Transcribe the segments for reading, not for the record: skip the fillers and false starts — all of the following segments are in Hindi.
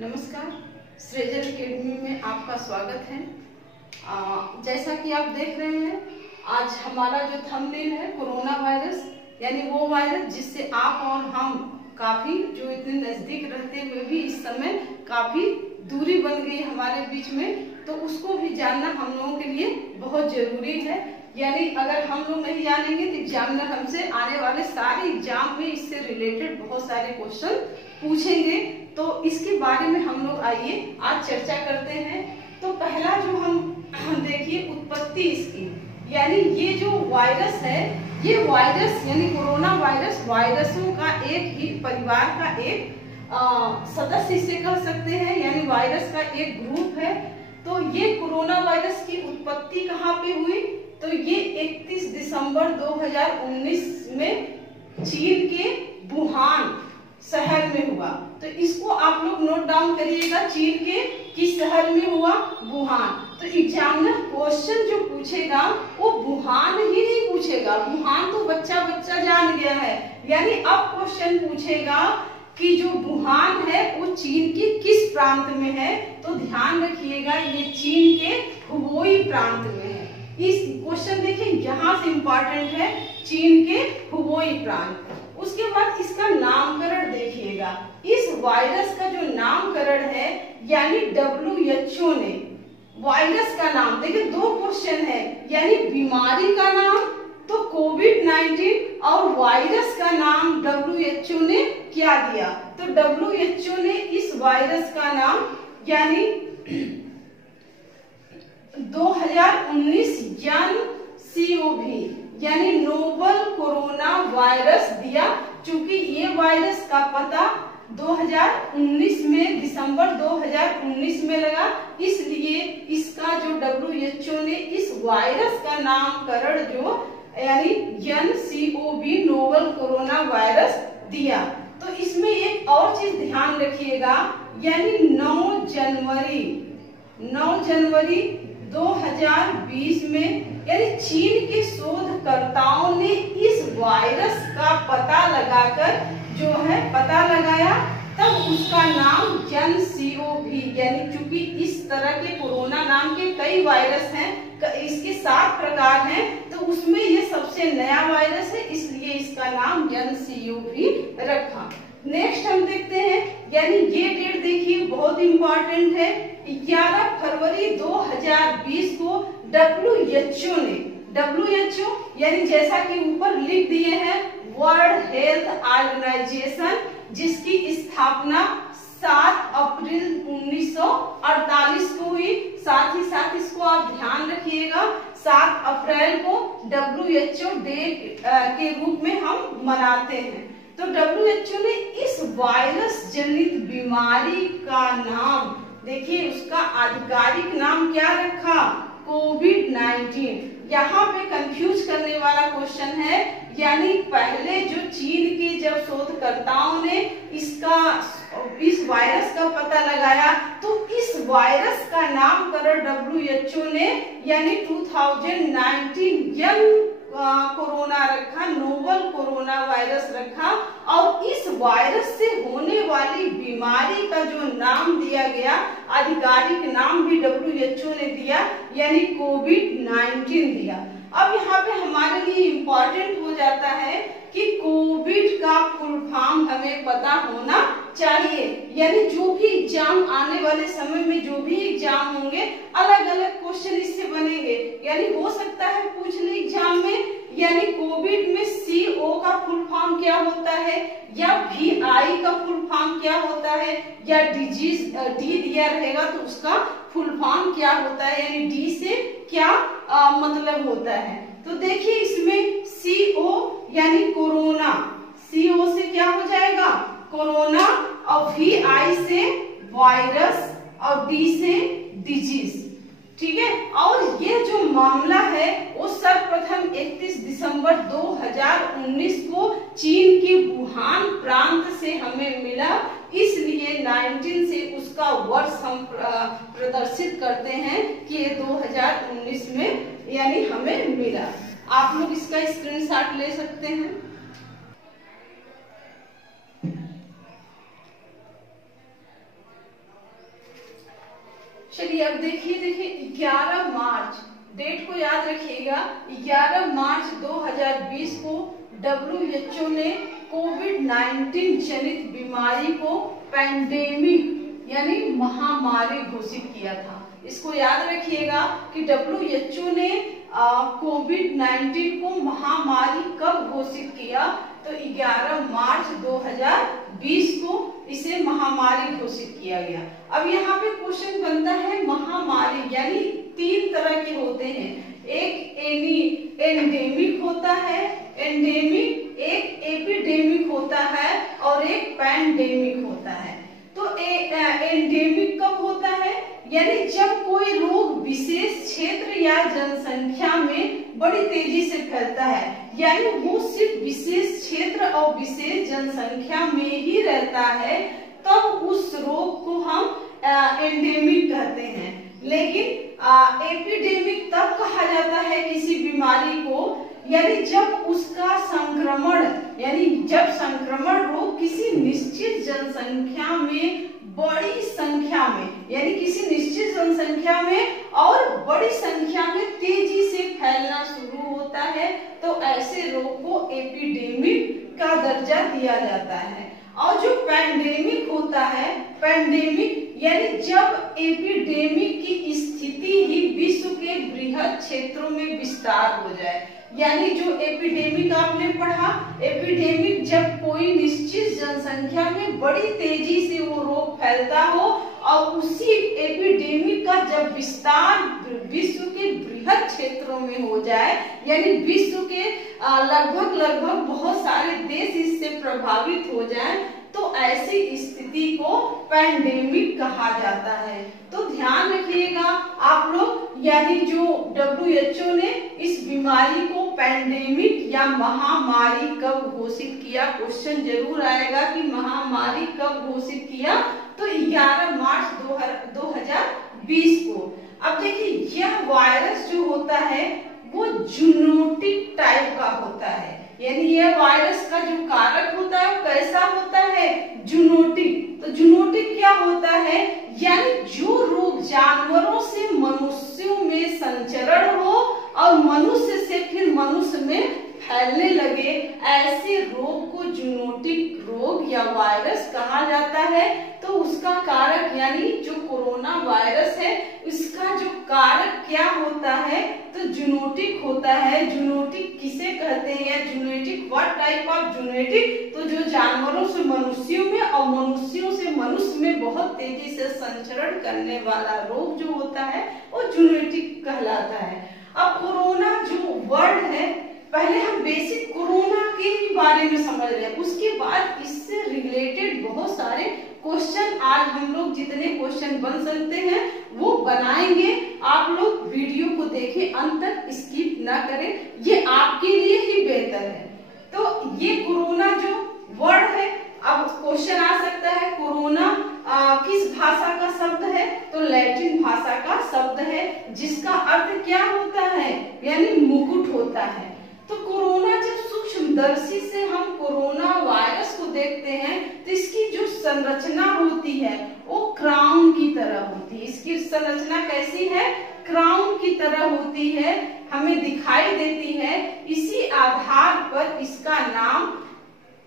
नमस्कार, सृजन एकेडमी में आपका स्वागत है। जैसा कि आप देख रहे हैं, आज हमारा जो थंबनेल है कोरोना वायरस, यानी वो वायरस जिससे आप और हम काफी जो इतने नजदीक रहते हुए भी इस समय काफी दूरी बन गई हमारे बीच में, तो उसको भी जानना हम लोगों के लिए बहुत जरूरी है। यानी अगर हम लोग नहीं जानेंगे तो एग्जामिनर हमसे आने वाले सारे एग्जाम में इससे रिलेटेड बहुत सारे क्वेश्चन पूछेंगे। तो इसके बारे में हम लोग आइए आज चर्चा करते हैं। तो पहला जो हम देखिए उत्पत्ति इसकी, यानी ये जो वायरस है, ये वायरस यानी कोरोना वायरस वायरसों का एक ही परिवार का एक सदस्य इसे कह सकते हैं, यानी वायरस का एक ग्रुप है। तो ये कोरोना वायरस की उत्पत्ति कहाँ पे हुई? तो ये 31 दिसंबर 2019 में चीन के वुहान शहर में हुआ। तो इसको आप लोग नोट डाउन करिएगा, चीन के किस शहर में हुआ? वुहान। तो एग्जामिनर क्वेश्चन जो पूछेगा वो वुहान ही नहीं पूछेगा, वुहान तो बच्चा जान गया है। यानी अब क्वेश्चन पूछेगा कि जो वुहान है वो चीन के किस प्रांत में है? तो ध्यान रखिएगा, ये चीन के हुबेई प्रांत में है। इस क्वेश्चन देखिए यहाँ से इंपॉर्टेंट है, चीन के हुबेई प्रांत। उसके बाद इसका नामकरण देखिएगा, इस वायरस का जो नामकरण है यानी WHO ने वायरस का नाम, देखिए दो क्वेश्चन है, यानी बीमारी का नाम तो कोविड-19 और वायरस का नाम WHO ने क्या दिया? तो WHO ने इस वायरस का नाम यानी 2019 NCOV यानी नोवल कोरोना वायरस दिया। चूंकि ये वायरस का पता 2019 में दिसंबर 2019 में लगा, इसलिए इसका जो WHO ने इस वायरस का नामकरण जो यानी NCOV नोवल कोरोना वायरस दिया। तो इसमें एक और चीज ध्यान रखिएगा, यानी 9 जनवरी 2020 में यानी चीन के शोधकर्ताओं ने इस वायरस का पता लगाया, तब उसका नाम NCOV यानी चूंकि इस तरह के कोरोना नाम के कई वायरस हैं, इसके 7 प्रकार हैं, तो उसमें ये सबसे नया वायरस है, इसलिए इसका नाम NCOV रखा। नेक्स्ट हम देखते हैं, यानी ये डेट देखिए बहुत इंपॉर्टेंट है, 11 फरवरी 2020 को WHO ने यानी जैसा कि ऊपर लिख दिए हैं वर्ल्ड हेल्थ ऑर्गेनाइजेशन, जिसकी स्थापना 7 अप्रैल 1948 को हुई। साथ ही साथ इसको आप ध्यान रखिएगा, 7 अप्रैल को WHO डे के रूप में हम मनाते हैं। तो WHO ने इस वायरस जनित बीमारी का नाम देखिए, उसका आधिकारिक नाम क्या रखा? कोविड-19। यहाँ पे कंफ्यूज करने वाला क्वेश्चन है, यानी पहले जो चीन के जब शोधकर्ताओं ने इस वायरस का पता लगाया, तो इस वायरस का नामकरण WHO ने यानी 2019 कोरोना रखा, नोवल कोरोना वायरस रखा। और इस वायरस से होने वाली बीमारी का जो नाम दिया गया, आधिकारिक नाम भी WHO ने दिया, यानी कोविड-19 दिया। अब यहाँ पे हमारे लिए इम्पोर्टेंट हो जाता है कि कोविड का फुल फॉर्म हमें पता होना चाहिए। यानी जो भी एग्जाम आने वाले समय में जो भी एग्जाम होंगे, अलग अलग क्वेश्चन इससे बनेंगे। यानी हो सकता है पूछ ले एग्जाम में, यानी कोविड में CO का फुल फॉर्म क्या होता है, या VI का फुल फॉर्म क्या होता है, या डिजीज D दिया रहेगा तो उसका फुल फॉर्म क्या होता है, यानी D से क्या मतलब होता है। तो देखिए इसमें CO यानी कोरोना, CO से क्या हो जाएगा? कोरोना, और VI से वायरस, और D से डिजीज। ठीक है, और ये जो मामला है वो सर्वप्रथम 31 दिसंबर 2019 को चीन के वुहान प्रांत से हमें मिला, इसलिए 19 से उसका वर्ष हम प्रदर्शित करते हैं कि ये 2019 में यानी हमें मिला। आप लोग इसका स्क्रीनशॉट ले सकते हैं। चलिए अब देखिए 11 मार्च, डेट को याद रखिएगा, 11 मार्च 2020 को WHO ने कोविड-19 जनित बीमारी को पैंडेमिक यानी महामारी घोषित किया था। इसको याद रखिएगा कि WHO ने कोविड-19 को महामारी कब घोषित किया, तो 11 मार्च 2020 को इसे महामारी घोषित किया गया। अब यहाँ पे क्वेश्चन बनता है, महामारी यानी 3 तरह के होते हैं, एक एंडेमिक होता है, एंडेमिक, एक एपिडेमिक होता है और एक पैंडेमिक होता है। तो एंडेमिक कब होता है, यानी जब कोई रोग विशेष क्षेत्र या जनसंख्या में बड़ी तेजी से फैलता है, यानी वो सिर्फ विशेष क्षेत्र और विशेष जनसंख्या में ही रहता है, तब उस रोग को हम एंडेमिक कहते हैं। लेकिन एपिडेमिक तब कहा जाता है किसी बीमारी को, यानी जब उसका संक्रमण, यानी जब संक्रमण रोग किसी निश्चित जनसंख्या में बड़ी संख्या में, यानी किसी निश्चित जनसंख्या में और बड़ी संख्या में तेजी से फैलना शुरू होता है, तो ऐसे रोग को एपिडेमिक का दर्जा दिया जाता है। और जो पैंडेमिक होता है, पैंडेमिक यानी जब एपिडेमिक की स्थिति ही विश्व के बृहद क्षेत्रों में विस्तार हो जाए, यानी जो एपिडेमिक आपने पढ़ा, एपिडेमिक जब कोई निश्चित जनसंख्या में बड़ी तेजी से वो रोग फैलता हो और उसी एपिडेमिक का जब विस्तार विश्व के बृहद क्षेत्रों में हो जाए, यानी विश्व के लगभग बहुत सारे देश इससे प्रभावित हो जाएं, तो ऐसी स्थिति को पैंडेमिक कहा जाता है। तो ध्यान रखिएगा आप लोग, यानी जो WHO ने इस बीमारी को पैंडेमिक या महामारी कब घोषित किया, क्वेश्चन जरूर आएगा कि महामारी कब घोषित किया, तो 11 मार्च 2020 को। अब देखिए यह वायरस जो होता है वो जूनोटिक टाइप का होता है, यानी यह वायरस का जो कारक होता है वो कैसा होता है, जूनोटिक। तो जूनोटिक क्या होता है, यानी जो रोग जानवरों से मनुष्यों में संचरण हो और मनुष्य से फिर मनुष्य में फैलने लगे, ऐसे रोग को जूनोटिक रोग या वायरस कहा जाता है। तो उसका कारक यानी जो कोरोना वायरस है, इसका जो कारक क्या होता है, तो जूनोटिक होता है। जूनोटिक किसे कहते हैं, या zoonotic what type of zoonotic, तो जो जानवरों से मनुष्यों में और मनुष्यों से मनुष्य में बहुत तेजी से संचरण करने वाला रोग जो होता है वो जूनोटिक कहलाता है। अब कोरोना जो वर्ड है, पहले हम बेसिक कोरोना के बारे में समझ रहे हैं, उसके बाद इससे रिलेटेड बहुत सारे क्वेश्चन आज हम लोग जितने क्वेश्चन बन सकते हैं वो बनाएंगे। आप लोग वीडियो को देखें, अंत तक स्किप ना करें, ये आपके लिए ही बेहतर है। तो ये कोरोना जो वर्ड है, अब क्वेश्चन आ सकता है कोरोना किस भाषा का शब्द है, तो लैटिन भाषा का शब्द है, जिसका अर्थ क्या होता है, यानी मुकुट होता है। तो कोरोना जब सूक्ष्मदर्शी से हम कोरोना वायरस को देखते हैं, तो इसकी जो संरचना होती है वो क्राउन की तरह होती है। इसकी संरचना कैसी है, क्राउन की तरह होती है, हमें दिखाई देती है। इसी आधार पर इसका नाम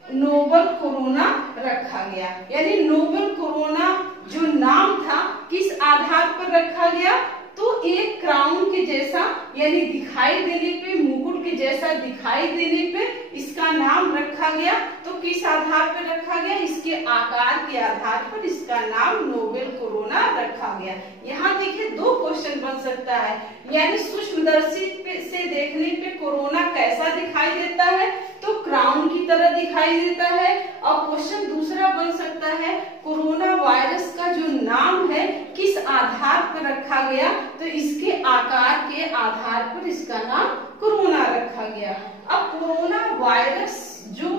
नोवल कोरोना रखा गया। यानी नोवल कोरोना जो नाम था किस आधार पर रखा गया, तो एक क्राउन के जैसा यानी दिखाई देने पे, मुकुट के जैसा दिखाई देने पे इसका नाम रखा गया। तो किस आधार पर रखा गया, इसके आकार के आधार पर इसका नाम नोवेल कोरोना रखा गया। यहाँ देखिए 2 क्वेश्चन बन सकता है, यानी सूक्ष्मदर्शी से देखने पे कोरोना कैसा दिखाई देता है, तो क्राउन की तरह दिखाई देता है। और क्वेश्चन दूसरा बन सकता है, कोरोना वायरस का जो नाम है किस आधार पर रखा गया, तो इसके आकार के आधार पर इसका नाम कोरोना रखा गया। अब कोरोना वायरस जो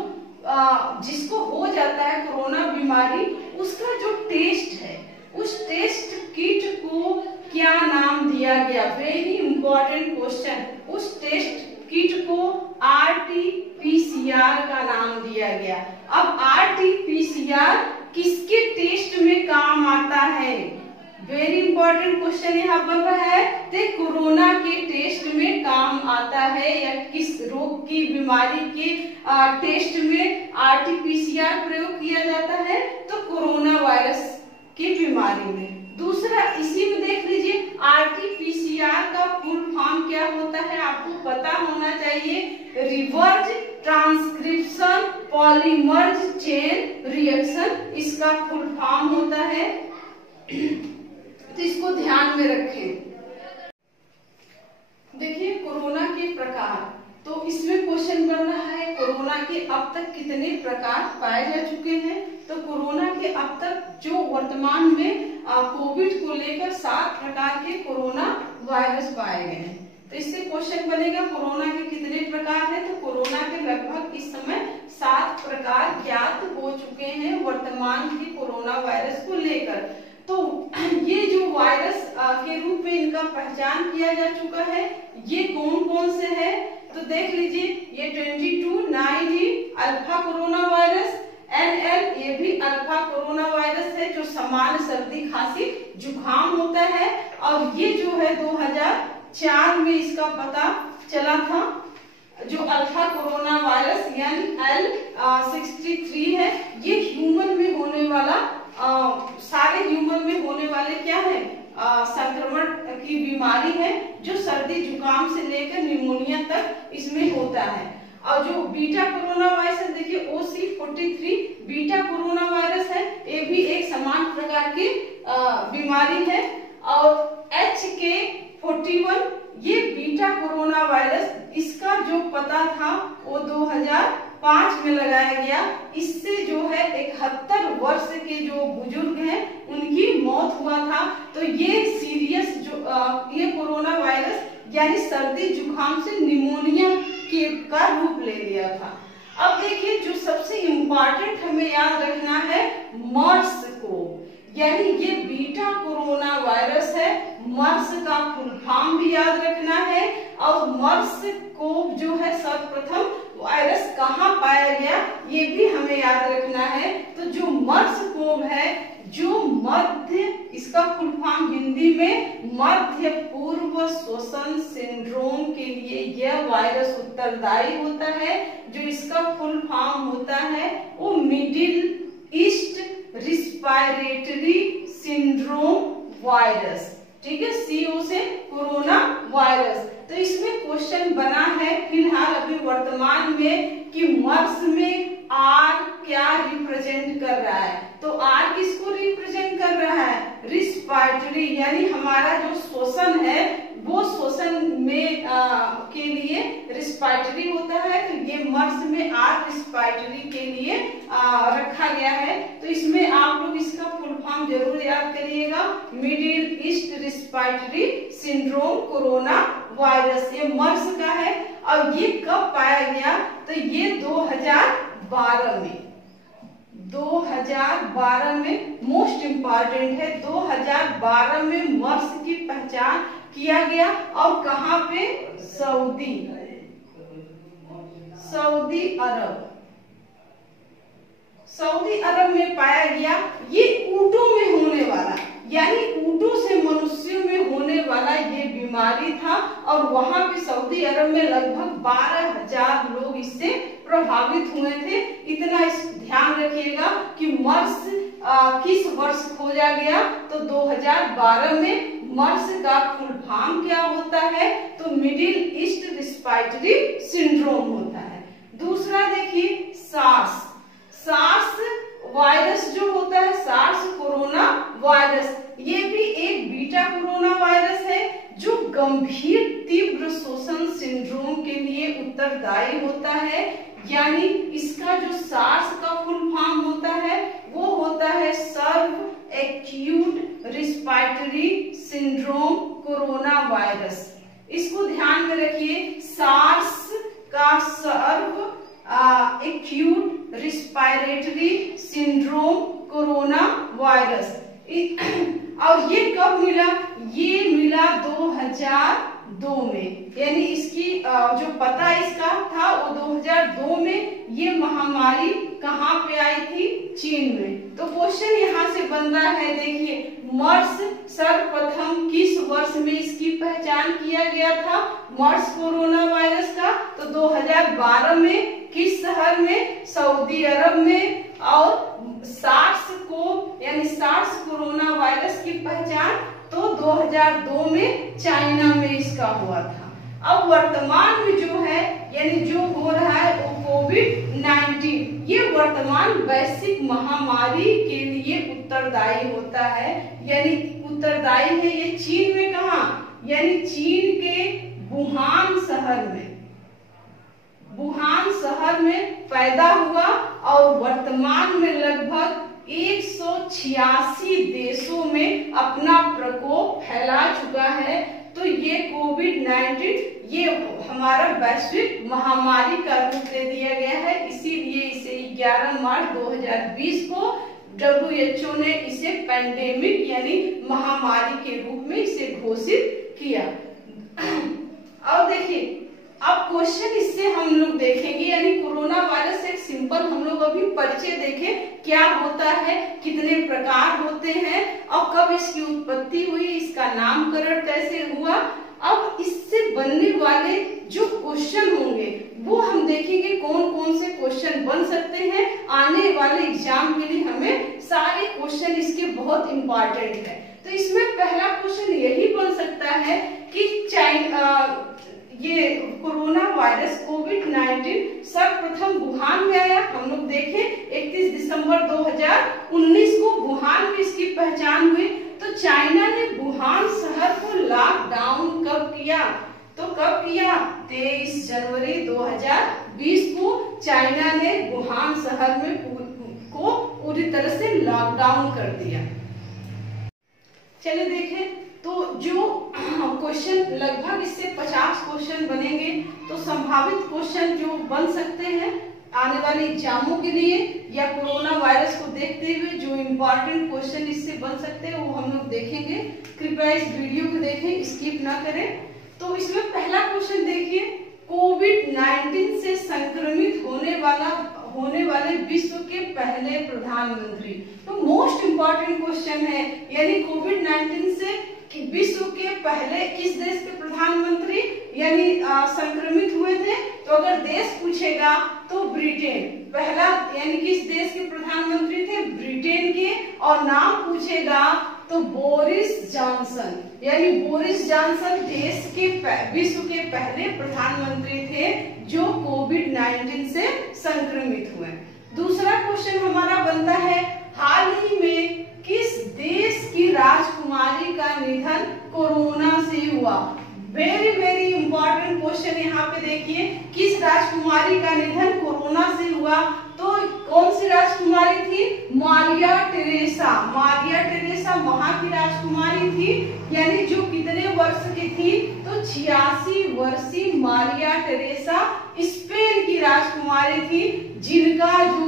जिसको हो जाता है कोरोना बीमारी, उसका जो टेस्ट है, उस टेस्ट किट को क्या नाम दिया गया, वेरी इंपॉर्टेंट क्वेश्चन। उस टेस्ट किट को RT-PCR का नाम दिया गया। अब RT-PCR किसके टेस्ट में काम आता है, वेरी इंपॉर्टेंट क्वेश्चन यहाँ बन रहा है, तो कोरोना के टेस्ट में काम आता है या किस रोग की बीमारी के टेस्ट में आरटीपीसीआर प्रयोग किया जाता है, तो कोरोना वायरस की बीमारी में। दूसरा इसी में देख लीजिए, आरटीपीसीआर का फुल फॉर्म क्या होता है, आपको पता होना चाहिए, रिवर्स ट्रांसक्रिप्शन पॉलीमर्ज चेन रिएक्शन, इसका फुल फॉर्म होता है। तो इसको ध्यान में रखें। देखिए कोरोना के प्रकार, तो इसमें क्वेश्चन बन रहा है कोरोना के अब तक कितने प्रकार पाए जा चुके हैं। तो कोरोना के अब तक जो वर्तमान में कोविड को लेकर 7 प्रकार के कोरोना वायरस पाए गए हैं। तो इससे क्वेश्चन बनेगा कोरोना के कितने प्रकार हैं, तो कोरोना के लगभग इस समय 7 प्रकार ज्ञात हो चुके हैं वर्तमान के कोरोना वायरस को लेकर। तो ये जो वायरस के रूप में इनका पहचान किया जा चुका है, ये कौन कौन से है, तो देख लीजिए, ये 22-9G alpha corona virus, NL ये भी अल्फा कोरोना वायरस है जो सामान्य सर्दी खांसी जुकाम होता है। और ये जो है 2004 में इसका पता चला था, जो अल्फा कोरोना वायरस यानी L63 है। ये ह्यूमन में होने वाला सारे ह्यूमन में होने वाले क्या है, संक्रमण की बीमारी है, जो सर्दी जुकाम से लेकर निमोनिया तक इसमें होता है। और जो बीटा कोरोना वायरस देखिए OC43 बीटा कोरोना वायरस है, ये भी एक समान प्रकार की बीमारी है। और HK41 ये बीटा कोरोना वायरस, इसका जो पता था वो 2005 में लगाया गया। इससे जो है 71 वर्ष के जो बुजुर्ग हैं उनकी मौत हुआ था। तो ये सीरियस जो ये कोरोना वायरस यानी सर्दी जुकाम से निमोनिया का रूप ले लिया था। अब देखिए जो सबसे इम्पोर्टेंट हमें याद रखना है मर्स को, यानी ये बीटा कोरोना वायरस है, मर्स का फुल फॉर्म भी याद रखना है। और मर्स को जो है सर्वप्रथम वायरस कहाँ पाया गया ये भी हमें याद रखना है। तो जो मर्स कोव है, जो मध्य, इसका फुल फॉर्म हिंदी में मध्य पूर्व श्वसन सिंड्रोम के लिए यह वायरस उत्तरदायी होता है। जो इसका फुल फॉर्म होता है वो middle east respiratory syndrome virus, ठीक है, CO से कोरोना वायरस। तो इसमें क्वेश्चन बना है फिलहाल अभी वर्तमान में कि मर्स में R क्या रिप्रेजेंट कर रहा है, तो R किसको रिप्रेजेंट कर रहा है, रिस्पायरेटरी, यानी हमारा जो श्वसन है वो श्वसन में के लिए रिस्पायरेटरी होता है। तो ये मर्स में R रिस्पायरेटरी के लिए रखा गया है। तो इसमें आप लोग इसका फुल फॉर्म जरूर याद करिएगा, middle east respiratory syndrome corona virus, ये मर्स का है। और ये कब पाया गया, तो ये 2012 में, 2012 में मोस्ट इम्पॉर्टेंट है, 2012 में मर्स की पहचान किया गया। और कहाँ पे, सऊदी अरब में पाया गया। ये ऊँटों में होने वाला, यानी ऊँटों से मनुष्यों में होने वाला ये बीमारी था। और वहां पे सऊदी अरब में लगभग 12,000 लोग इससे प्रभावित हुए थे। इतना ध्यान रखिएगा कि मर्स किस वर्ष खोजा गया, तो 2012 में। मर्स का फुल फॉर्म क्या होता है, तो मिडिल ईस्ट रिस्पायरेटरी सिंड्रोम होता है। दूसरा देखिए सार्स वायरस जो होता है, सार्स कोरोना वायरस, ये भी एक बीटा कोरोना वायरस है जो गंभीर तीव्र श्वसन सिंड्रोम के लिए उत्तरदायी होता है। यानी इसका जो सार्स का फुल फॉर्म होता है वो होता है severe acute respiratory syndrome corona virus. इसको ध्यान में रखिए, सार्स का severe acute respiratory syndrome corona virus. और ये कब मिला, ये मिला 2002 में, यानी इसकी जो पता इसका था वो 2002 में। ये महामारी कहाँ पे आई थी, चीन में। तो क्वेश्चन यहाँ से बन रहा है, देखिए मर्स सर्वप्रथम किस वर्ष में इसकी पहचान किया गया था मर्स कोरोना वायरस का? तो 2012 में। किस शहर में? सऊदी अरब में। और सार्स कोरोना वायरस की पहचान तो 2002 में चाइना में इसका हुआ था। अब वर्तमान में जो है यानी जो हो रहा है वो कोविड-19, ये वर्तमान वैश्विक महामारी के लिए उत्तरदायी होता है, यानी उत्तरदायी है ये चीन में। कहा? यानी चीन के वुहान शहर में पैदा हुआ और वर्तमान में लगभग 186 देशों में अपना प्रकोप फैला चुका है। तो ये कोविड-19 ये हमारा वैश्विक महामारी का रूप दे दिया गया है, इसीलिए इसे 11 मार्च 2020 को WHO ने इसे पैंडेमिक यानी महामारी के रूप में इसे घोषित किया। और देखिए अब क्वेश्चन इससे हम लोग देखेंगे, यानी कोरोना वायरस एक सिंपल हम लोग अभी परिचय देखें, क्या होता है, कितने प्रकार होते हैं और कब इसकी उत्पत्ति हुई, इसका नामकरण कैसे हुआ। अब इससे बनने वाले जो क्वेश्चन होंगे वो हम देखेंगे कौन कौन से क्वेश्चन बन सकते हैं आने वाले एग्जाम के लिए। हमें सारे क्वेश्चन इसके बहुत इंपॉर्टेंट है। तो इसमें पहला क्वेश्चन यही बन सकता है कि ये कोरोना वायरस कोविड-19 सर्वप्रथम वुहान में आया। हम लोग देखें 31 दिसंबर 2019 को वुहान में इसकी पहचान हुई। तो चाइना ने वुहान शहर को लॉकडाउन कब किया? तो कब किया? 23 जनवरी 2020 को चाइना ने वुहान शहर में को पूरी तरह से लॉकडाउन कर दिया। चलिए देखें तो जो क्वेश्चन लगभग इससे 50 क्वेश्चन बनेंगे। तो संभावित क्वेश्चन जो बन सकते हैं आने वाले एग्जामों के लिए या कोरोना वायरस को देखते हुए जो इम्पोर्टेंट क्वेश्चन इससे बन सकते हैं वो हम लोग देखेंगे। कृपया इस वीडियो को देखें, स्किप ना करें। तो इसमें पहला क्वेश्चन देखिए, कोविड-19 से संक्रमित होने वाले विश्व के पहले प्रधानमंत्री। तो मोस्ट इम्पोर्टेंट क्वेश्चन है, यानी कोविड-19 से विश्व के पहले किस देश के प्रधानमंत्री यानी संक्रमित हुए थे? तो अगर देश पूछेगा तो ब्रिटेन पहला, यानी किस देश के प्रधानमंत्री थे? ब्रिटेन के। और नाम पूछेगा तो बोरिस जॉनसन, यानी बोरिस जॉनसन देश के विश्व के पहले प्रधानमंत्री थे जो कोविड-19 से संक्रमित हुए। दूसरा क्वेश्चन हमारा बनता है, हाल ही में किस देश की राजकुमारी का निधन कोरोना से हुआ? वेरी वेरी इंपॉर्टेंट क्वेश्चन यहाँ पे देखिए, किस राजकुमारी का निधन कोरोना से हुआ? तो कौन सी राजकुमारी थी? Maria Teresa. मारिया टेरेसा वहां की राजकुमारी थी, यानी जो कितने वर्ष की थी? तो 86 वर्षीय मारिया टेरेसा स्पेन की राजकुमारी थी, जिनका जो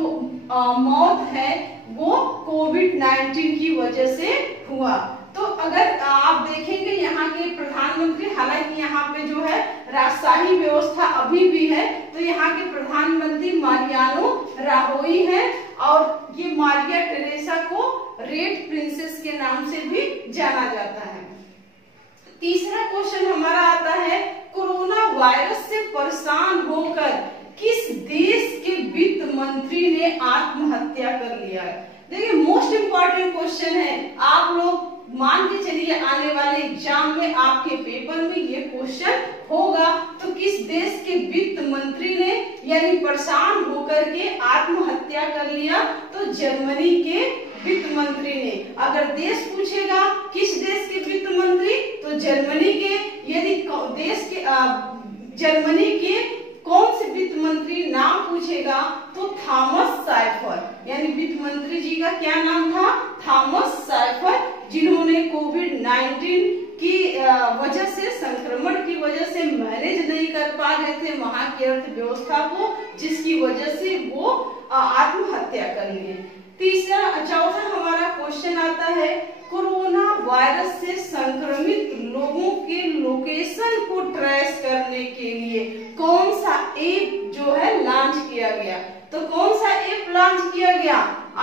मौत है वो कोविड-19 की वजह से हुआ। तो अगर आप देखेंगे यहाँ के प्रधानमंत्री, हालांकि यहाँ पे जो है राजशाही व्यवस्था अभी भी है, तो यहाँ के प्रधानमंत्री मारियानो राहोई हैं और ये मारिया टेरेसा को रेड प्रिंसेस के नाम से भी जाना जाता है। तीसरा क्वेश्चन हमारा आता है, कोरोना वायरस से परेशान होकर किस देश के वित्त मंत्री ने आत्महत्या कर लिया है? देखिए मोस्ट इम्पोर्टेंट क्वेश्चन है, आप लोग मान के चलिए आने वाले एग्जाम में आपके पेपर में ये क्वेश्चन होगा। तो किस देश के वित्त मंत्री ने यानी परेशान होकर के आत्महत्या कर लिया? तो जर्मनी के वित्त मंत्री ने। अगर देश पूछेगा किस देश के वित्त मंत्री, तो जर्मनी के। यदि देश के जर्मनी के कौन से वित्त मंत्री नाम पूछेगा तो थॉमस साइफर, यानी वित्त मंत्री जी का क्या नाम था? थॉमस साइफर, जिन्होंने कोविड-19 की वजह से, संक्रमण की वजह से मैनेज नहीं कर पा रहे थे वहां की अर्थव्यवस्था को, जिसकी वजह से वो आत्महत्या कर लिए। चौथा हमारा क्वेश्चन आता है, कोरोना वायरस से संक्रमित लोगों के लोकेशन को ट्रेस करने के लिए कौन सा ऐप जो है लॉन्च किया गया? तो कौन सा ऐप लॉन्च किया गया?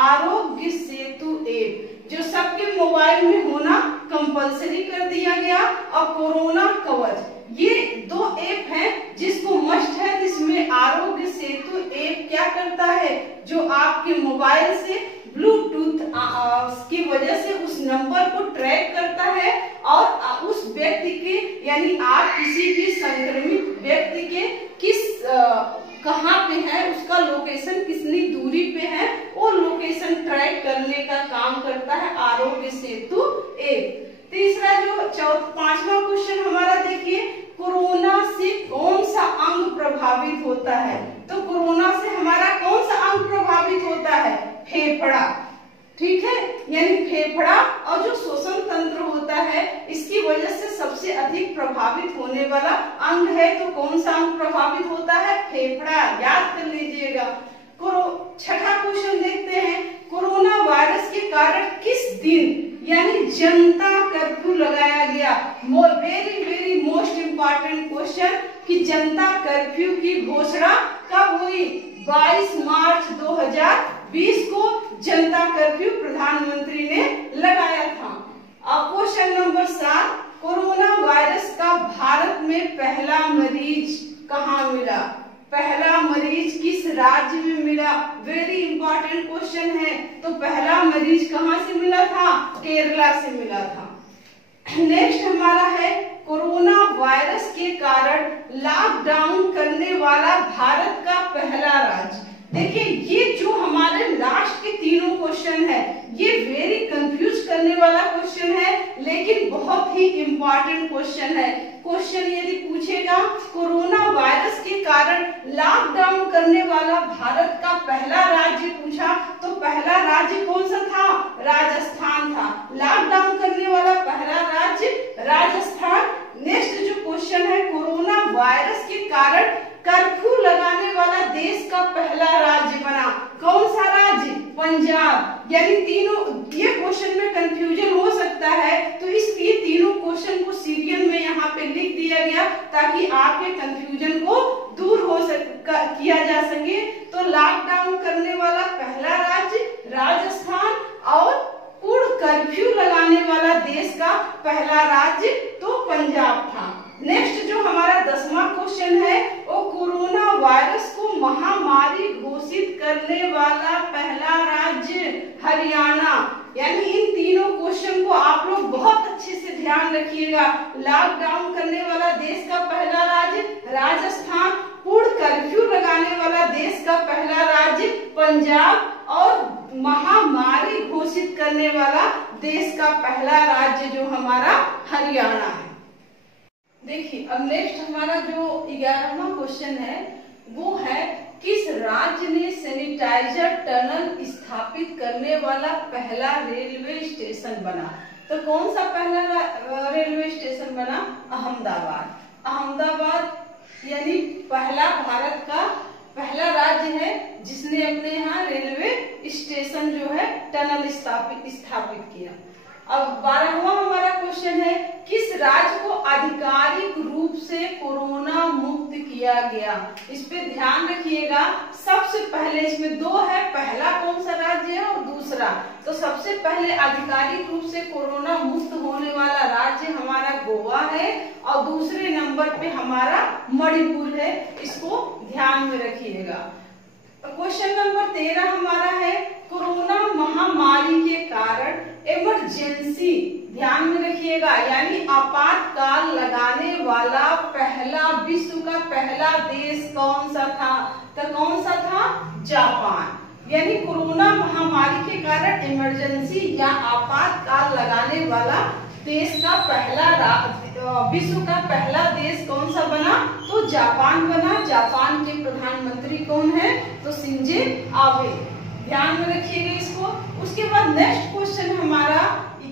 आरोग्य सेतु ऐप, जो सबके मोबाइल में होना कंपलसरी कर दिया गया, और कोरोना कवच, ये 2 ऐप हैं जिसको मस्ट है। इसमें आरोग्य सेतु ऐप क्या करता है, जो आपके मोबाइल से ब्लूटूथ की वजह से उस नंबर को ट्रैक करता है और उस व्यक्ति के, यानी आप किसी भी संक्रमित व्यक्ति के कहाँ पे है, उसका लोकेशन कितनी दूरी पे है, वो लोकेशन ट्रैक करने का काम करता है आरोग्य सेतु ऐप। तीसरा जो 5वां क्वेश्चन हमारा देखिए, कोरोना से कौन सा अंग प्रभावित होता है। तो कोरोना से हमारा कौन सा अंग प्रभावित होता है, फेफड़ा, ठीक है, यानी फेफड़ा और जो श्वसन तंत्र होता है, इसकी वजह से सबसे अधिक प्रभावित होने वाला अंग है। तो कौन सा अंग प्रभावित होता है, फेफड़ा, याद कर लीजिएगा। 6ठा क्वेश्चन देखते हैं, कोरोना वायरस के कारण किस दिन यानी जनता कर्फ्यू लगाया गया। Very very most important question कि जनता कर्फ्यू की घोषणा कब हुई, 22 मार्च 2020 को जनता कर्फ्यू प्रधानमंत्री ने लगाया था। अब क्वेश्चन नंबर 7, कोरोना वायरस का भारत में पहला मरीज कहाँ मिला, पहला मरीज किस राज्य में मिला, वेरी इंपॉर्टेंट क्वेश्चन है। तो पहला मरीज कहाँ से मिला था, केरला से मिला था। नेक्स्ट हमारा है, कोरोना वायरस के कारण लॉकडाउन करने वाला भारत का पहला राज्य। देखिए ये जो हमारे लास्ट के तीनों क्वेश्चन है, ये वेरी कंफ्यूज करने वाला क्वेश्चन है, लेकिन बहुत ही इंपॉर्टेंट क्वेश्चन है। क्वेश्चन यदि पूछेगा कोरोना वायरस के कारण लॉकडाउन करने वाला भारत का पहला राज्य पूछा, तो पहला राज्य कौन सा था, राजस्थान था। लॉकडाउन करने वाला पहला राज्य राजस्थान। नेक्स्ट जो क्वेश्चन है, कोरोना वायरस के कारण कर्फ्यू लगाने वाला देश का पहला राज्य बना, कौन सा राज्य, पंजाब। यानी तीनों, ये क्वेश्चन में कंफ्यूजन हो सकता है, तो इसलिए तीनों क्वेश्चन को सीरियल में यहाँ पे लिख दिया गया ताकि आपके कंफ्यूजन को दूर हो किया जा सके। तो लॉकडाउन करने वाला पहला राज्य राजस्थान और पूर्ण कर्फ्यू लगाने वाला देश का पहला राज्य तो पंजाब था। नेक्स्ट जो हमारा 10वां क्वेश्चन है, वो कोरोना वायरस को महामारी घोषित करने वाला पहला राज्य हरियाणा। यानी इन तीनों क्वेश्चन को आप लोग बहुत अच्छे से ध्यान रखिएगा। लॉकडाउन करने वाला देश का पहला राज्य राजस्थान, पूर्ण कर्फ्यू लगाने वाला देश का पहला राज्य पंजाब, और महामारी घोषित करने वाला देश का पहला राज्य जो हमारा हरियाणा है। देखिए अब नेक्स्ट हमारा जो 11वां क्वेश्चन है, वो है किस राज्य ने सैनिटाइजर टनल स्थापित करने वाला पहला रेलवे स्टेशन बना। तो कौन सा पहला रेलवे स्टेशन बना, अहमदाबाद। अहमदाबाद यानी पहला भारत का पहला राज्य है जिसने अपने यहाँ रेलवे स्टेशन जो है टनल स्थापित किया। अब 12वां हमारा क्वेश्चन है, किस राज्य को आधिकारिक रूप से कोरोना मुक्त किया गया। इस पे ध्यान रखिएगा। सबसे पहले इसमें 2 है, पहला कौन सा राज्य है और दूसरा। तो सबसे पहले आधिकारिक रूप से कोरोना मुक्त होने वाला राज्य हमारा गोवा है और दूसरे नंबर पे हमारा मणिपुर है। इसको ध्यान में रखिएगा। क्वेश्चन नंबर 13 हमारा है, कोरोना महामारी के कारण इमरजेंसी, ध्यान में रखिएगा, यानी आपातकाल लगाने वाला पहला, विश्व का पहला देश कौन सा था। तो कौन सा था, जापान। यानी कोरोना महामारी के कारण इमरजेंसी या आपातकाल लगाने वाला देश का पहला, विश्व का पहला देश कौन सा बना, तो जापान बना। जापान के प्रधानमंत्री कौन है, तो शिंजो आबे। ध्यान में रखिएगा इसको। उसके बाद नेक्स्ट क्वेश्चन हमारा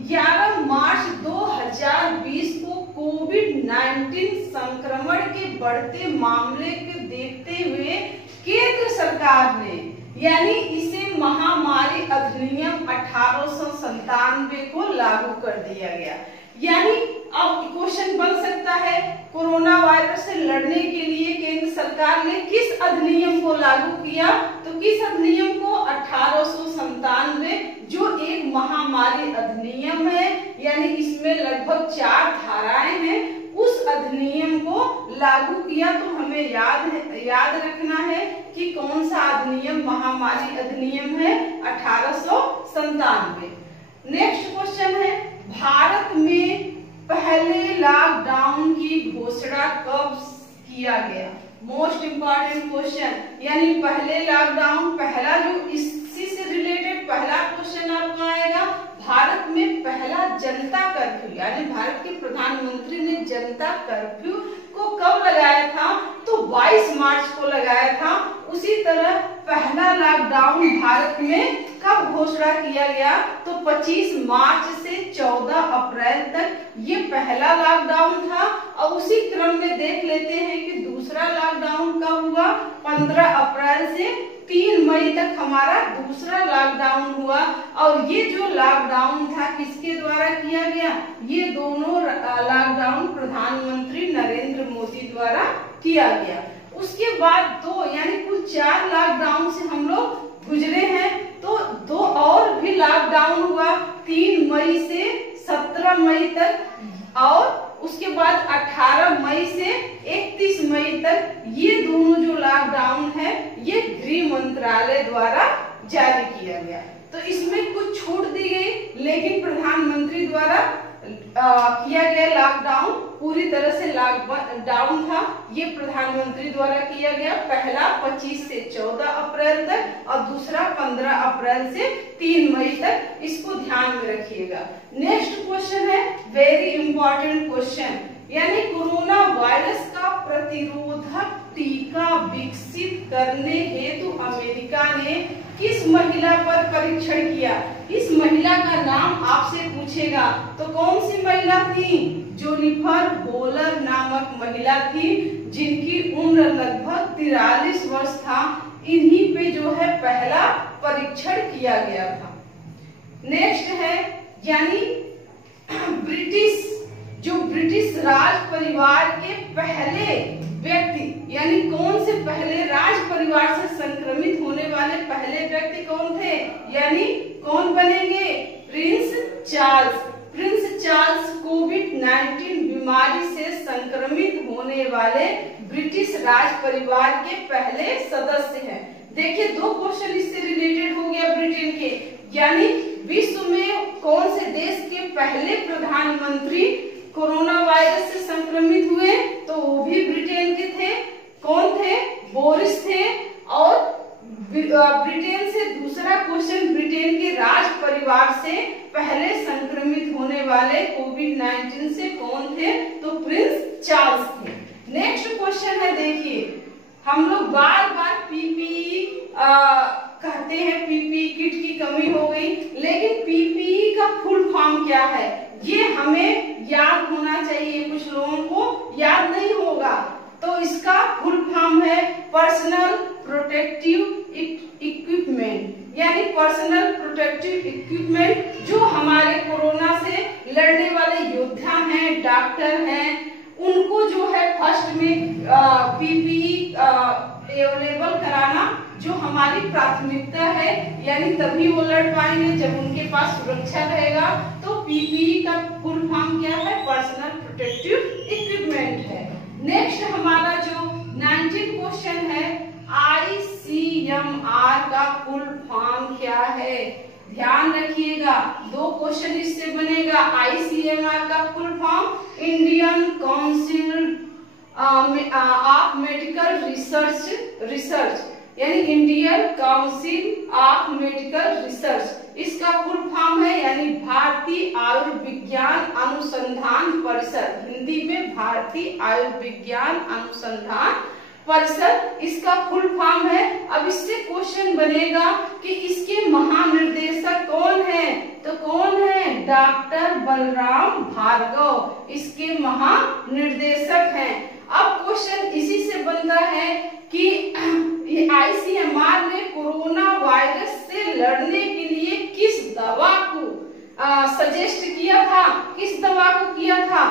11 मार्च 2020 को कोविड-19 संक्रमण के बढ़ते मामले को देखते हुए केंद्र सरकार ने, यानी इसे महामारी अधिनियम 1897 को लागू कर दिया गया। यानी अब क्वेश्चन बन सकता है, कोरोना वायरस से लड़ने के लिए केंद्र सरकार ने किस अधिनियम को लागू किया। तो किस अधिनियम को, 1897, जो एक महामारी अधिनियम है, यानी इसमें लगभग 4 धाराएं हैं, उस अधिनियम को लागू किया। तो हमें याद रखना है कि कौन सा अधिनियम महामारी अधिनियम है, 1897। नेक्स्ट क्वेश्चन है, भारत में पहले लॉकडाउन की घोषणा कब किया गया? मोस्ट इंपॉर्टेंट क्वेश्चन, यानी पहले लॉकडाउन, पहला जो इसी से रिलेटेड पहला क्वेश्चन आपका आएगा, भारत में पहला जनता कर्फ्यू, यानी भारत के प्रधानमंत्री ने जनता कर्फ्यू को कब लगाया था? तो 22 मार्च को लगाया था। उसी तरह पहला लॉकडाउन भारत में कब घोषणा किया गया? तो 25 मार्च से 14 अप्रैल तक ये पहला लॉकडाउन था। और उसी क्रम में देख लेते हैं कि दूसरा लॉकडाउन कब हुआ? 15 अप्रैल से 3 मई तक हमारा दूसरा लॉकडाउन हुआ। और ये जो लॉकडाउन था किसके द्वारा किया गया? ये दोनों लॉकडाउन प्रधानमंत्री नरेंद्र मोदी द्वारा किया गया। उसके बाद 2 यानी कुल 4 लॉकडाउन से हम लोग गुजरे हैं। तो 2 और भी लॉकडाउन हुआ, 3 मई से 17 मई तक, और उसके बाद 18 मई से 31 मई तक। ये दोनों जो लॉकडाउन है ये गृह मंत्रालय द्वारा जारी किया गया। तो इसमें कुछ छूट दी गई, लेकिन प्रधानमंत्री द्वारा किया गया लॉकडाउन पूरी तरह से लॉकडाउन था, ये प्रधानमंत्री द्वारा किया गया। पहला 25 से 14 अप्रैल तक और दूसरा 15 अप्रैल से 3 मई तक, इसको ध्यान में रखिएगा। नेक्स्ट क्वेश्चन है वेरी इंपॉर्टेंट क्वेश्चन, यानी कोरोना वायरस का प्रतिरोधक टीका विकसित करने हेतु अमेरिका ने किस महिला पर परीक्षण किया? इस महिला का नाम आपसे पूछेगा, तो कौन सी महिला थी? जेनिफर होलर नामक महिला थी, जिनकी उम्र लगभग 43 वर्ष था। इन्हीं पे जो है पहला परीक्षण किया गया था। नेक्स्ट है, यानी ब्रिटिश राज परिवार के पहले व्यक्ति, यानी कौन से पहले राज परिवार से संक्रमित होने वाले पहले व्यक्ति कौन थे? यानी कौन बनेंगे? Prince Charles. प्रिंस चार्ल्स कोविड-19 बीमारी से संक्रमित होने वाले ब्रिटिश राज परिवार के पहले सदस्य हैं। देखिए 2 क्वेश्चन इससे रिलेटेड हो गया ब्रिटेन के, यानी विश्व में कौन से देश के पहले प्रधानमंत्री कोरोना वायरस से संक्रमित हुए? तो वो भी ब्रिटेन के थे। कौन थे? बोरिस थे। और ब्रिटेन से दूसरा क्वेश्चन, ब्रिटेन के राज परिवार से पहले संक्रमित होने वाले कोविड-19 से कौन थे? तो प्रिंस चार्ल्स थे। नेक्स्ट क्वेश्चन है, देखिए हम लोग बार बार पीपीई कहते हैं, पीपीई किट की कमी हो गई, लेकिन पीपीई का फुल फॉर्म क्या है ये हमें याद होना चाहिए। कुछ लोगों को याद नहीं होगा, तो इसका फुल फॉर्म है पर्सनल प्रोटेक्टिव इक्विपमेंट, यानी पर्सनल प्रोटेक्टिव इक्विपमेंट। जो हमारे कोरोना से लड़ने वाले योद्धा हैं, डॉक्टर हैं, उनको जो है फर्स्ट में पीपीई अवेलेबल कराना जो हमारी प्राथमिकता है, यानी तभी वो लड़ पाएंगे जब उनके पास सुरक्षा रहेगा। तो पीपीई का फुल फॉर्म क्या है? पर्सनल प्रोटेक्टिव इक्विपमेंट है। नेक्स्ट हमारा जो 19 क्वेश्चन है, आईसीएमआर का फुल फॉर्म क्या है? ध्यान रखिएगा, 2 क्वेश्चन इससे बनेगा। आईसीएमआर का full form Indian council of medical research, यानी Indian council of medical research इसका फुल फॉर्म है, यानी भारतीय आयुर्विज्ञान अनुसंधान परिषद, हिंदी में भारतीय आयुर्विज्ञान अनुसंधान परिषद इसका फुल फॉर्म है। अब इससे क्वेश्चन बनेगा कि इसके महानिर्देशक कौन है? तो कौन है? डॉक्टर बलराम भार्गव इसके महानिर्देशक हैं। अब क्वेश्चन इसी से बनता है कि आईसीएमआर ने कोरोना वायरस से लड़ने के लिए किस दवा को सजेस्ट किया था? किस दवा को किया था?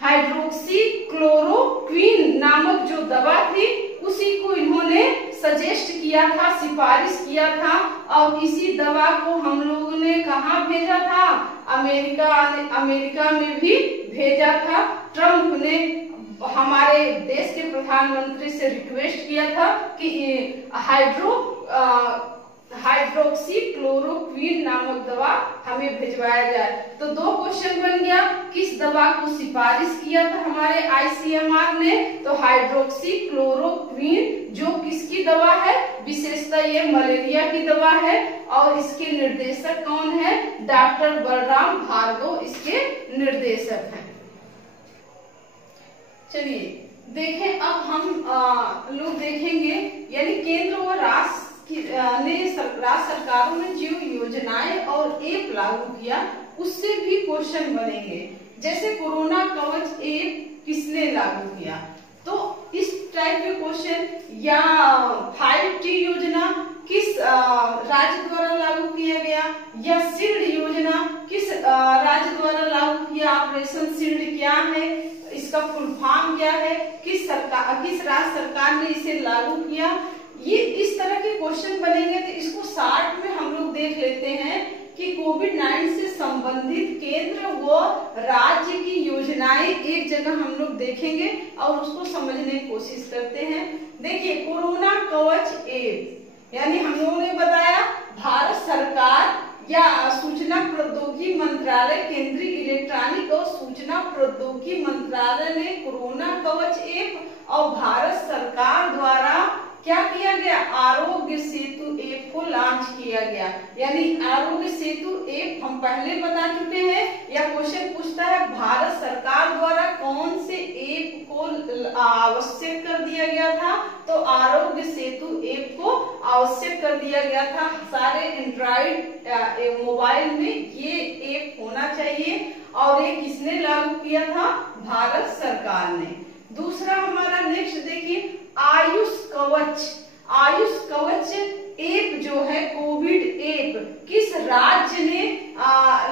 हाइड्रोक्सी क्लोरोक्विन नामक जो दवा थी उसी को इन्होंने सजेस्ट किया था, सिफारिश किया था, और इसी दवा को हम लोगों ने कहाँ भेजा था? अमेरिका में भी भेजा था। ट्रम्प ने हमारे देश के प्रधानमंत्री से रिक्वेस्ट किया था कि हाइड्रोक्सी क्लोरोक्विन नामक दवा हमें भिजवाया जाए। तो दो क्वेश्चन बन गया, किस दवा को सिफारिश किया था हमारे ICMR ने? तो हाइड्रोक्सी क्लोरोक्विन, जो किसकी दवा है? विशेषतः ये मलेरिया की दवा है, और इसके निर्देशक कौन है? डॉक्टर बलराम भार्गव इसके निर्देशक हैं। चलिए देखें, अब हम लोग देखेंगे, यानी केंद्र और राज्य सरकारों ने जो योजनाएं और ऐप लागू किया उससे भी क्वेश्चन बनेंगे। जैसे कोरोना कवच ऐप किसने लागू किया? तो इस टाइप के क्वेश्चन, या 5T योजना किस राज्य द्वारा लागू किया गया, या शील्ड योजना किस राज्य द्वारा लागू किया? ऑपरेशन शील्ड क्या है, इसका फुल फॉर्म क्या है, किस राज्य सरकार ने इसे लागू किया? ये इस तरह के क्वेश्चन बनेंगे। तो इसको शॉर्ट में हम लोग देख लेते हैं कि कोविड-19 से संबंधित केंद्र व राज्य की योजनाएं एक जगह हम लोग देखेंगे और उसको समझने की कोशिश करते हैं। देखिए, कोरोना कवच ऐप, यानी हम लोगों ने बताया भारत सरकार या सूचना प्रौद्योगिकी मंत्रालय, केंद्रीय इलेक्ट्रॉनिक और सूचना प्रौद्योगिकी मंत्रालय ने कोरोना कवच ऐप और भारत सरकार द्वारा क्या किया गया? आरोग्य सेतु ऐप को लॉन्च किया गया। यानी आरोग्य सेतु ऐप हम पहले बता चुके हैं, या क्वेश्चन पूछता है भारत सरकार द्वारा कौन से ऐप को आवश्यक कर दिया गया था? तो आरोग्य सेतु ऐप को आवश्यक कर दिया गया था। सारे एंड्रॉइड मोबाइल में ये ऐप होना चाहिए, और ये किसने लागू किया था? भारत सरकार ने। दूसरा हमारा नेक्स्ट देखिए, आयुष कवच ऐप जो है, कोविड ऐप किस राज्य ने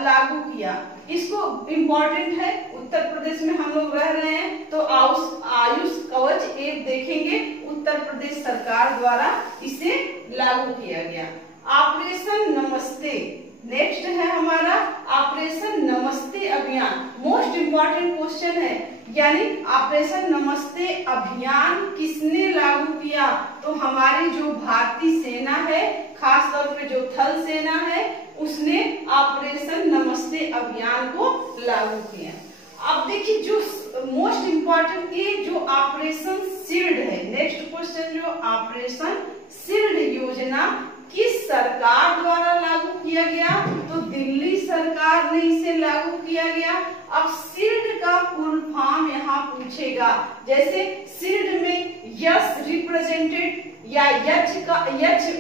लागू किया? इसको इम्पोर्टेंट है, उत्तर प्रदेश में हम लोग रह रहे हैं, तो आयुष कवच ऐप देखेंगे, उत्तर प्रदेश सरकार द्वारा इसे लागू किया गया। ऑपरेशन नमस्ते नेक्स्ट है हमारा, ऑपरेशन नमस्ते अभियान मोस्ट इम्पोर्टेंट क्वेश्चन है। यानी ऑपरेशन नमस्ते अभियान किसने लागू किया? तो हमारी जो भारतीय सेना है, खास तौर पे जो थल सेना है, उसने ऑपरेशन नमस्ते अभियान को लागू किया। अब देखिए, जो मोस्ट इम्पोर्टेंट ये जो ऑपरेशन शील्ड है, नेक्स्ट क्वेश्चन, जो ऑपरेशन शील्ड योजना किस सरकार द्वारा लागू किया गया? तो दिल्ली सरकार ने इसे लागू किया गया। अब शील्ड का फुल फॉर्म यहाँ पूछेगा, जैसे शील्ड में यस रिप्रेजेंटेड, या यच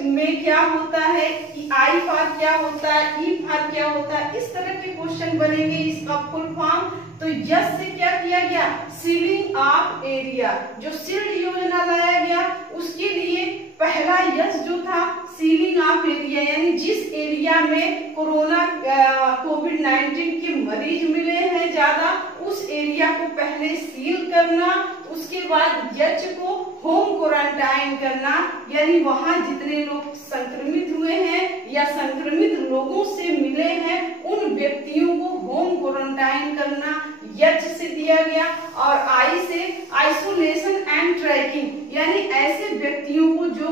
में क्या होता है, आई फॉर क्या होता है, ई फॉर क्या होता है, इस तरह के क्वेश्चन बनेंगे। इसका फुल फॉर्म तो यस से क्या किया गया? Ceiling of area. जो शील्ड योजना लाया गया उसके लिए पहला यस जो था, सीलिंग ऑफ एरिया, यानी जिस एरिया में कोविड-19 के मरीज मिले हैं ज्यादा, उस एरिया को पहले सील करना, उसके बाद यच को होम क्वारंटाइन करना, यानी वहां जितने लोग संक्रमित हुए हैं या संक्रमित लोगों से मिले हैं उन व्यक्तियों को होम क्वारंटाइन करना यच से दिया गया। और आई से आइसोलेशन एंड ट्रैकिंग, यानी ऐसे व्यक्तियों को जो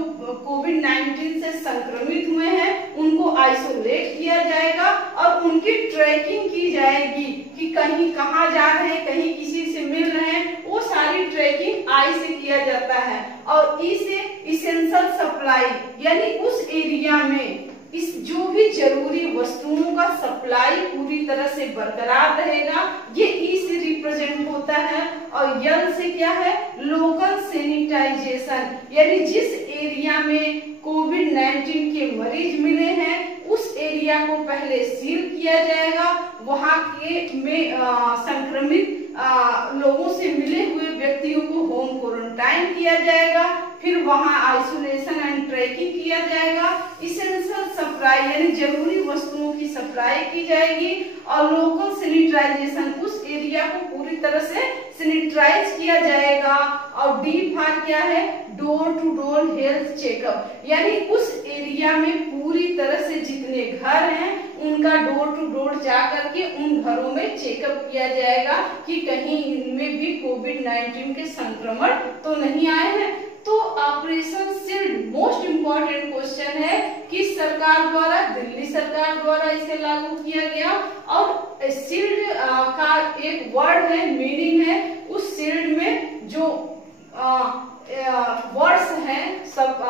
कोविड-19 से संक्रमित हुए हैं उनको आइसोलेट किया जाएगा और उनकी ट्रैकिंग की जाएगी कि कहीं कहाँ जा रहे हैं, कहीं किसी से मिल रहे हैं, वो सारी ट्रैकिंग आई से किया जाता है। और ई से इसेंशियल सप्लाई, यानी उस एरिया में इस जो भी जरूरी वस्तुओं का सप्लाई पूरी तरह से बरकरार रहेगा, ये ई से रिप्रेजेंट होता है। और यल से क्या है? लोकल सैनिटाइजेशन, यानी जिस एरिया में कोविड-19 के मरीज मिले हैं उस एरिया को पहले सील किया जाएगा, वहां के में संक्रमित लोगों से मिले हुए व्यक्तियों को होम क्वारंटाइन किया जाएगा, फिर वहां आइसोलेशन एंड ट्रैकिंग किया जाएगा, इसेंशियल सप्लाई यानी जरूरी वस्तुओं की सप्लाई की जाएगी, और लोकल सैनिटाइजेशन उस एरिया एरिया को पूरी तरह से सैनिटाइज किया जाएगा। और डी फॉर क्या है, door to door health checkup, यानी उस एरिया में पूरी तरह से जितने घर हैं उनका डोर टू डोर जाकर के उन घरों में चेकअप किया जाएगा कि कहीं इनमें भी कोविड-19 के संक्रमण तो नहीं आए हैं। तो operation shield most important question है, किस सरकार द्वारा, दिल्ली सरकार द्वारा इसे लागू किया गया। और शील्ड का एक वर्ड है, मीनिंग है, उस शील्ड में जो वर्ड्स हैं, सब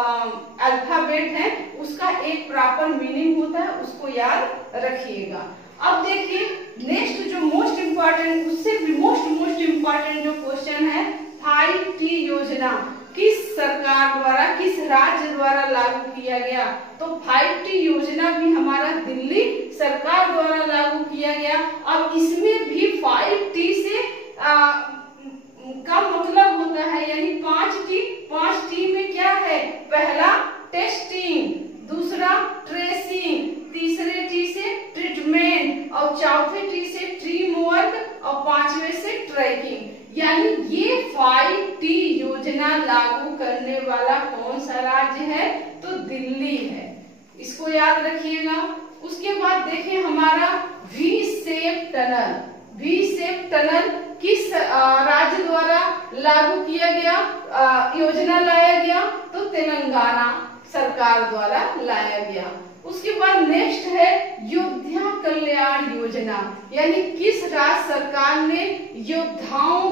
अल्फाबेट हैं, उसका एक प्रॉपर मीनिंग होता है, उसको याद रखिएगा। अब देखिए नेक्स्ट जो मोस्ट इम्पोर्टेंट, उससे भी मोस्ट इम्पोर्टेंट जो क्वेश्चन है, 5T योजना किस सरकार द्वारा, किस राज्य द्वारा लागू किया गया। तो 5T योजना भी हमारा दिल्ली सरकार द्वारा लागू किया गया। अब इसमें भी 5T से का मतलब होता है, यानी 5T, 5T में क्या है, पहला टेस्टिंग, दूसरा ट्रेसिंग, तीसरे टी से ट्रीटमेंट, और चौथे टी से टीम वर्क, और पांचवे से ट्रैकिंग। यानी ये 5T योजना लागू करने वाला कौन सा राज्य है, तो दिल्ली है, इसको याद रखिएगा। उसके बाद देखिए हमारा V shape tunnel, V shape tunnel किस राज्य द्वारा लागू किया गया, योजना लाया गया, तो तेलंगाना सरकार द्वारा लाया गया। उसके बाद नेक्स्ट है योद्धा कल्याण योजना, यानी किस राज्य सरकार ने योद्धाओं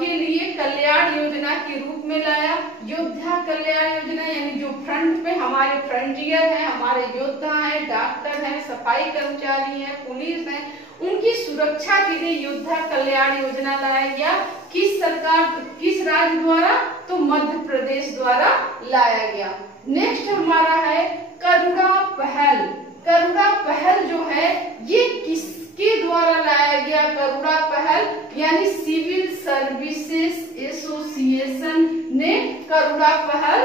के लिए कल्याण योजना के रूप में लाया। योद्धा कल्याण योजना यानी जो फ्रंट पे हमारे फ्रंटियर हैं, हमारे योद्धा हैं, डॉक्टर हैं, सफाई कर्मचारी हैं, पुलिस हैं, उनकी सुरक्षा के लिए योद्धा कल्याण योजना लाया गया। किस सरकार, किस राज्य द्वारा, तो मध्य प्रदेश द्वारा लाया गया। नेक्स्ट हमारा है करुणा पहल। करुणा पहल जो है ये किसके द्वारा लाया गया, करुणा पहल यानी सिविल सर्विसेज एसोसिएशन ने करुणा पहल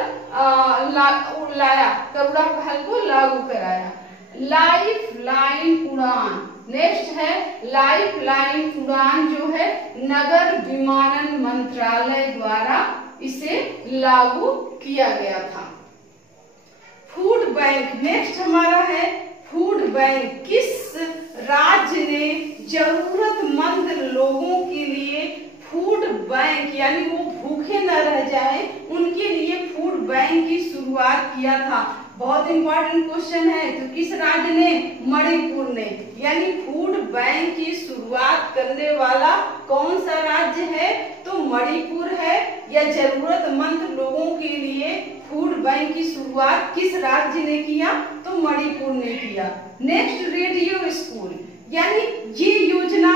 लाया, करुणा पहल को लागू कराया। लाइफ लाइन उड़ान, नेक्स्ट है लाइफ लाइन उड़ान जो है नगर विमानन मंत्रालय द्वारा इसे लागू किया गया था। फूड बैंक, नेक्स्ट हमारा है फूड बैंक, किस राज्य ने जरूरतमंद लोगों के लिए फूड बैंक यानी वो भूखे न रह जाए उनके लिए फूड बैंक की शुरुआत किया था। बहुत इंपॉर्टेंट क्वेश्चन है, तो किस राज्य ने, मणिपुर ने, यानी फूड बैंक की शुरुआत करने वाला कौन सा राज्य है, तो मणिपुर है। या जरूरतमंद लोगों के लिए फूड बैंक की शुरुआत किस राज्य ने किया, तो मणिपुर ने किया। नेक्स्ट रेडियो स्कूल, यानी ये योजना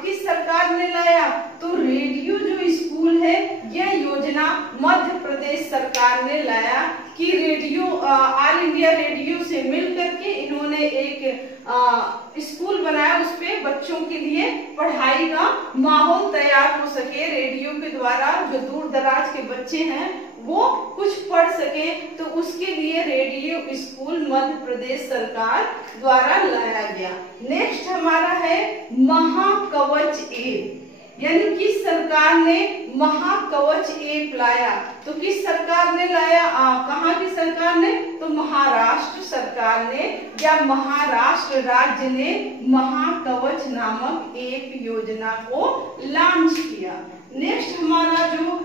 किस सरकार ने लाया, तो रेडियो जो स्कूल है यह योजना मध्य प्रदेश सरकार ने लाया कि रेडियो ऑल इंडिया रेडियो से मिल करके इन्होंने एक स्कूल बनाया, उस पे बच्चों के लिए पढ़ाई का माहौल तैयार हो सके, रेडियो के द्वारा जो दूर दराज के बच्चे हैं वो कुछ पढ़ सके, तो उसके लिए रेडियो स्कूल मध्य प्रदेश सरकार द्वारा लाया गया। नेक्स्ट हमारा है महाकवच ऐप, यानी किस सरकार ने महाकवच ऐप लाया, तो किस सरकार ने लाया, कहाँ की सरकार ने, तो महाराष्ट्र सरकार ने या महाराष्ट्र राज्य ने महाकवच नामक ऐप योजना को लॉन्च किया। नेक्स्ट हमारा जो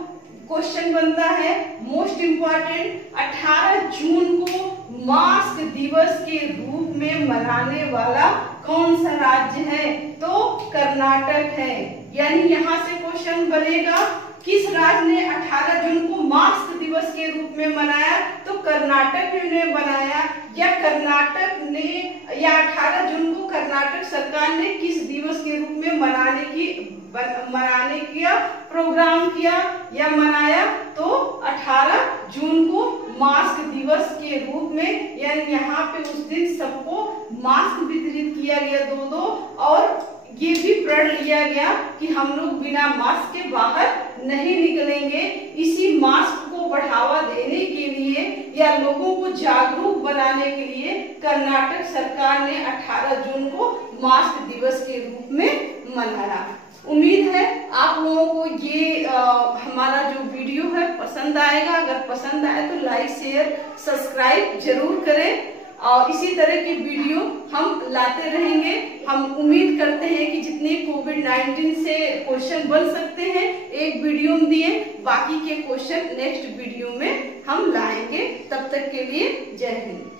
क्वेश्चन बनता है मोस्ट इम्पोर्टेंट, 18 जून को मास्क दिवस के रूप में मनाने वाला कौन सा राज्य है, तो कर्नाटक है। यानी यहाँ से क्वेश्चन बनेगा किस राज्य ने 18 जून को मास्क दिवस के रूप में मनाया, तो कर्नाटक ने बनाया। या कर्नाटक ने, या 18 जून को कर्नाटक सरकार ने किस दिवस के रूप में मनाने का प्रोग्राम किया या मनाया, तो 18 जून को मास्क दिवस के रूप में, यानी यहाँ पे उस दिन सबको मास्क वितरित किया गया दो, और ये भी प्रण लिया गया कि हम लोग बिना मास्क के बाहर नहीं निकलेंगे। इसी मास्क को बढ़ावा देने के लिए या लोगों को जागरूक बनाने के लिए कर्नाटक सरकार ने 18 जून को मास्क दिवस के रूप में मनाया। उम्मीद है आप लोगों को ये हमारा जो वीडियो है पसंद आएगा। अगर पसंद आए तो लाइक शेयर सब्सक्राइब जरूर करें और इसी तरह की वीडियो हम लाते रहेंगे। हम उम्मीद करते हैं कि जितने कोविड-19 से क्वेश्चन बन सकते हैं एक वीडियो में दिए, बाकी के क्वेश्चन नेक्स्ट वीडियो में हम लाएंगे। तब तक के लिए जय हिंद।